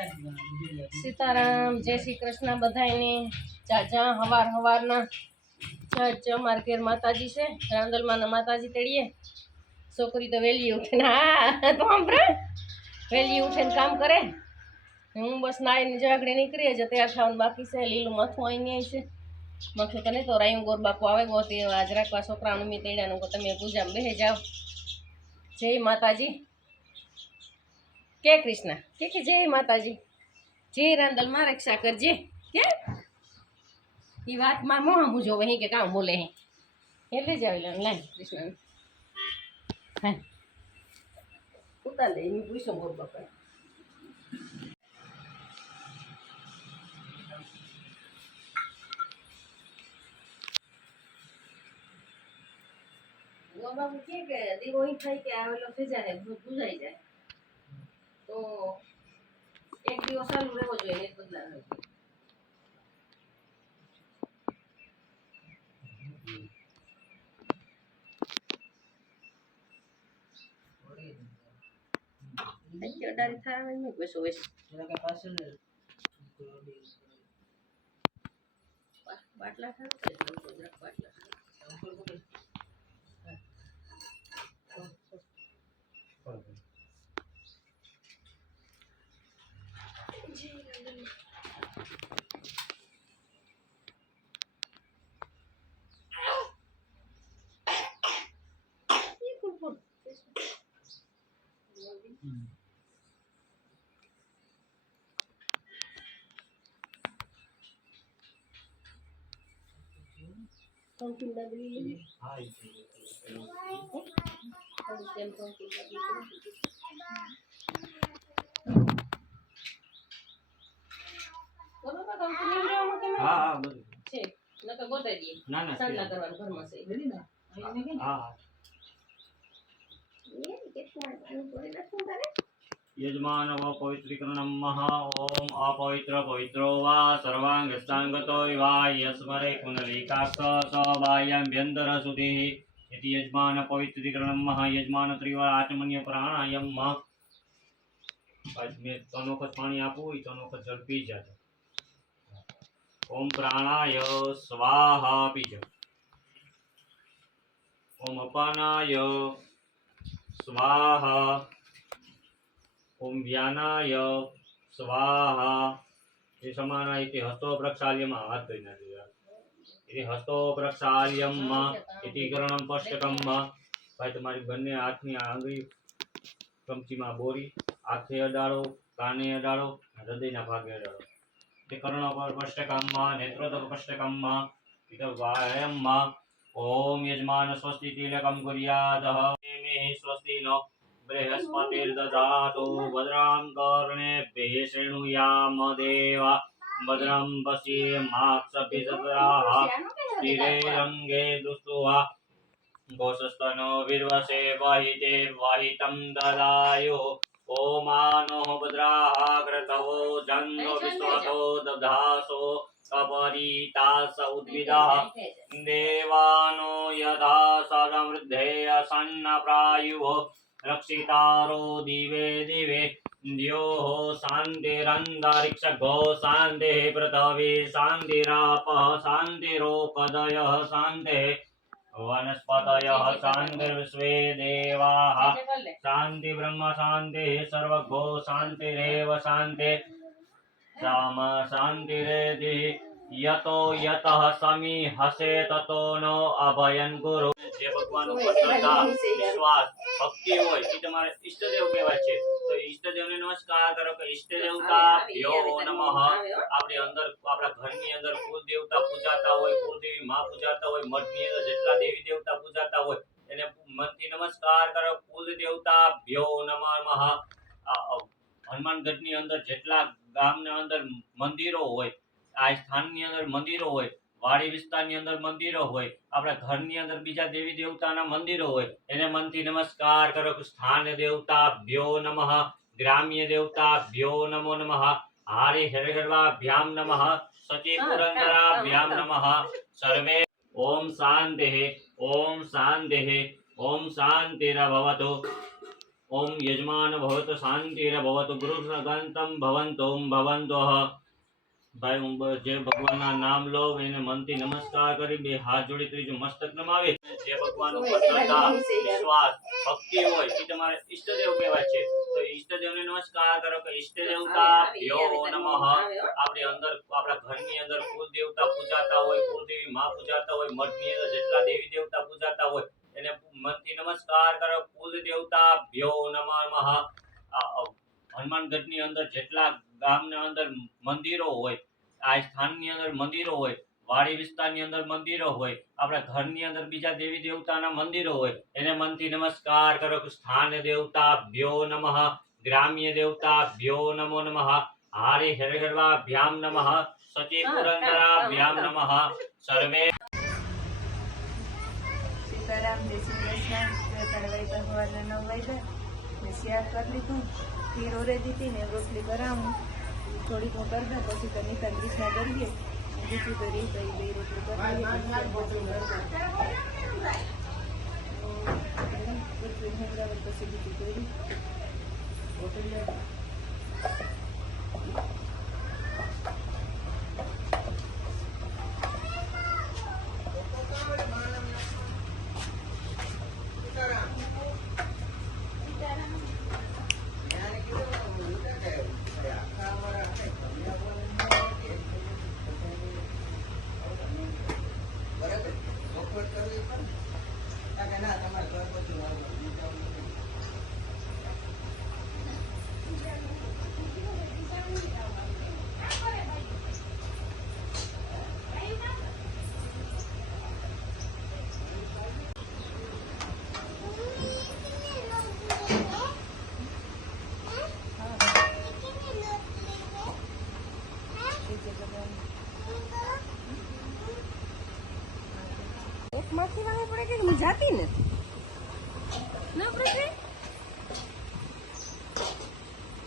सीताराम जय श्री कृष्ण बधाईने जाजा हवार हवारना जज मार घेर माताजी से रांदल माना माताजी तेड़िए छोकरी तो वेली उठे हाँ तो हम वेली उठे काम करे हूँ बस नाई जागड़ी निकली है तैयार थवा बाकी से लीलू मथुं अहीं है मथुं तो नहीं तो रायू गोर बापू आवे गो आज राखवा छोकरा मी तेड़िया तमे पूजा में बेही जाओ। जय माताजी के कृष्ण के जय माताजी जय रांदल में रक्षा करजे के ये बात मार मोह बुझो वही के काम बोले हैं એટલે જ આવેલા લાઈ કૃષ્ણ હા ઉતાર દે એની પૂછો મોર બાપા वो बाबू के દીવો ही થાય કે આવેલો થઈ જાય બુજાઈ જાય તો એક દિવસ ચાલુ રહેવો જોઈએ એક બદલા Ayo dari tangan gue suwes. Batlah kan, batlah. Kau pindah beli. Hai. Kau pindah beli. Kalau kau pindah mau kemana? हाँ बोलो। ठीक, ना तो बोल दिए। ना संडा करवाने घर में से। बोली ना। हाँ। ये कितना बोले ना तुम करे? यजमान व पवित्रीकरणं महा ओम अपवित्र पवित्रो वा सर्वांगस्तांगतो वा यस्मरे कुंडलीकाक्ष सवायम्भ्यंतर सुधिः इति यजमान पवित्रीकरणं महा यजमान त्रिवार आचमनीय प्राणायाम महा आज मैं दोनों को पानी आपू दोनों को जल पी जाते ओम प्राणाय स्वाहा पी जाओ ओम अपानाय स्वाहा ओम व्यानाय स्वाहा ये समाना इति हस्तो प्रक्षाल्यम हाथ धोना दिया इति हस्तो प्रक्षाल्यम इति करणम पष्टकम भाई तुम्हारी बन्ने हाथनी आंगળી કમચીમાં બોરી આંખે અડાડો કાને અડાડો હૃદયના ભાગે અડાડો તે કરણ પર પષ્ટકમ નેત્રોદક પષ્ટકમ ઇત વાયમ ओम यजमान स्वस्ति तिलकम कुर्यादः मे स्वस्ति नो बृहस्पतिर्दधातु भद्रां कर्णेभ्यः शृणुयाम देवा भद्रं पश्येमाक्षभिषदाः स्थिरैरङ्गे दुष्टुः घोषस्तनो विर्वसे वाहिते वाहितं ददायुः ओमानो भद्राः कृतवो जन्म विश्वतो दधासो अपरीतास उद्भिदः देवानो यथा सदमृद्धे असन्नप्रायुः रक्षितारो दिवे दिवे द्योः शान्तिरन्तरिक्षगो शान्तिः पृथिवी शान्तिरापः शान्तिरोपदयः शान्तिः वनस्पतयः शान्तिर्विश्वे देवाः शान्ति ब्रह्म शान्तिः सर्वगो शान्तिरेव शान्तिः साम शान्तिरेधि यतो यतः समी हसे ततो नो अभयन गुरु जे भगवान ઉપર શ્રદ્ધા વિશ્વાસ ભક્તિ હોય એ તમારા ઈષ્ટદેવ કહેવાય છે તો ઈષ્ટદેવને નમસ્કાર કરો કે ઈષ્ટ દેવતા ભ્યો નમઃ આપણે અંદર આપણા ઘરની અંદર કુલ દેવતા પૂજાતા હોય કુલદેવી માં પૂજાતા હોય મઠની અંદર જેટલા દેવી દેવતા પૂજાતા હોય એને મનથી નમસ્કાર કરો કુલ દેવતા ભ્યો નમઃ હનુમાનગઢની અંદર જેટલા ગામના અંદર મંદિરો હોય આ સ્થાનની અંદર મંદિરો હોય વાડી વિસ્તારની અંદર મંદિરો હોય આપણા ઘરની અંદર બીજા દેવી દેવતાના મંદિરો હોય એને મનથી નમસ્કાર કરો કે સ્થાન દેવતા ભ્યો નમઃ ગ્રામ્ય દેવતા ભ્યો નમો નમઃ હારે હરગરવાભ્યામ નમઃ સચી પુરંદરાભ્યામ નમઃ સર્વે ओम शांतिः ओम शांतिर्भवतु ओम यजमान भवतु शांतिर्भवतु गृहगंतं भवन्तु भवन्तः ભાઈ હું જે ભગવાનના નામ લો એને મનથી નમસ્કાર કરી બે હાથ જોડી ત્રીજું મસ્તક નમાવી જે ભગવાન ઉપર શ્રદ્ધા વિશ્વાસ ભક્તિ હોય એ તમારા ઈષ્ટદેવ કહેવાય છે તો ઈષ્ટદેવને નમસ્કાર કરો કે ઈષ્ટ દેવતા ભ્યો નમઃ આપણી અંદર આપણા ઘરની અંદર કુલ દેવતા પૂજાતા હોય કુલદેવી માં પૂજાતા હોય મઠની અંદર જેટલા દેવી દેવતા પૂજાતા હોય એને મનથી નમસ્કાર કરો કુલ દેવતા ભ્યો નમઃ હનુમાનગઢની અંદર જેટલા ગામના અંદર મંદિરો હોય આ સ્થાનની અંદર મંદિરો હોય વાડી વિસ્તારની અંદર મંદિરો હોય આપણા ઘરની અંદર બીજા દેવી દેવતાના મંદિરો હોય એને મનથી નમસ્કાર કરો કે સ્થાન દેવતા ભ્યો નમઃ ગ્રામ્ય દેવતા ભ્યો નમો નમઃ હારે હરગડવા ભ્યામ નમઃ સચી પુરંદરા ભ્યામ નમઃ સર્વે સીતારામ જય શ્રી કૃષ્ણ તળવાઈ ભગવાનના 9 વાગ્યા ને શિયાર કરી લીધું ખીર ઓરે દીધી ને રોટલી કરાવું થોડીક હું કરી દઉં પછી તો નિકાલ કૃષ્ણ કરીએ બીજું તો રહી ગઈ બે રોટલી કરી પછી બીજું કર્યું માખી વાગે પડે કે હું જાતી ને ના પડે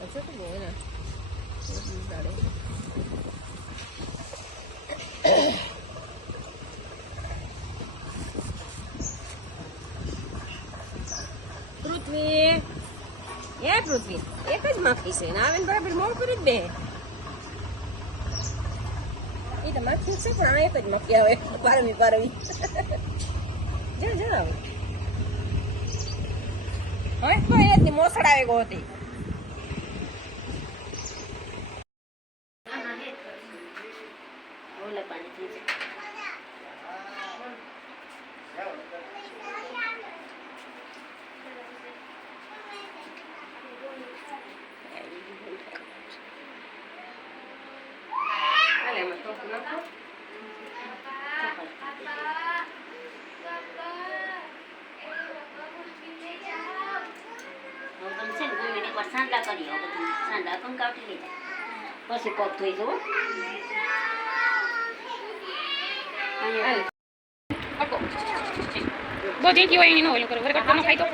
અચ્છા તો બોલ ના દાડે પૃથ્વી પૃથ્વી એક જ માખી છે ને આવે ને બરાબર મોડ કરી જ બે એ તો માખી છે પણ આ એક જ માખી આવે પારવી જણાવે હવે કોઈ એટલી મોસડ આવે ગયો હતી સાંડા કરી સાંડા કંકાવટી લીધા પછી પગ ધોઈ જવું બધી કી હોય એનો ઓલું કરો વરકટ નો ખાઈ તો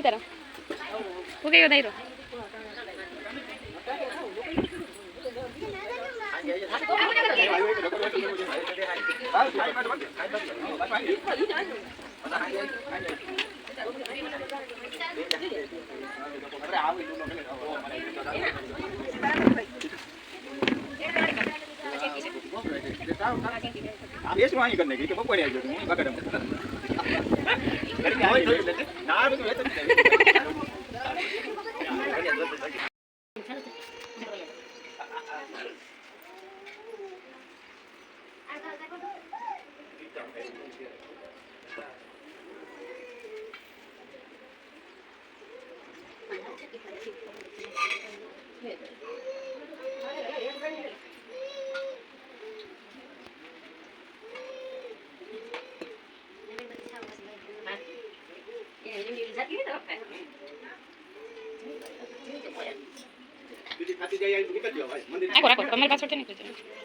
સીતારામ હું કયો દાયરો बेस वहीं करने की तो बपौर आई जो बगड़ में घर में आई लेते ना भी तो खाती जाए निकल जाओ भाई मंदिर રાખો રાખો તમારી પાછળ નીકળી જાવ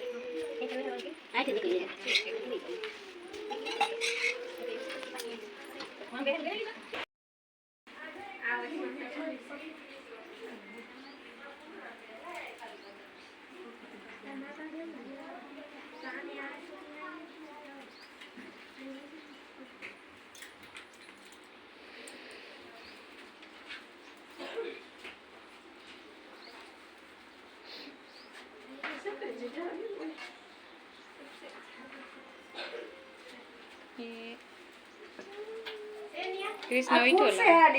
કૃષ્ણ વિઠોલા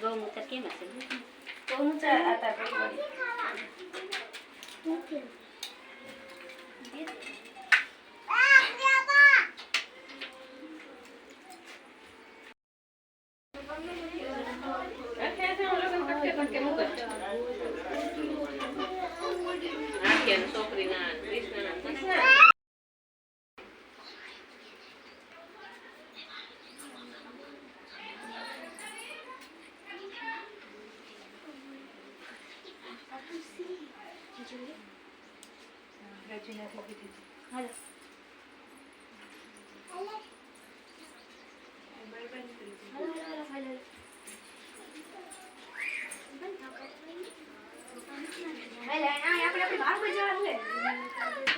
ગૌમૂત્ર કેમ હશે ગૌમૂત્ર આતા પેટવાળી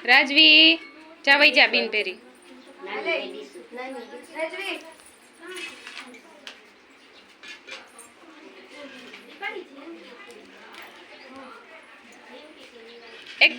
રાજવી જા વઈ જા બિન પેરી એક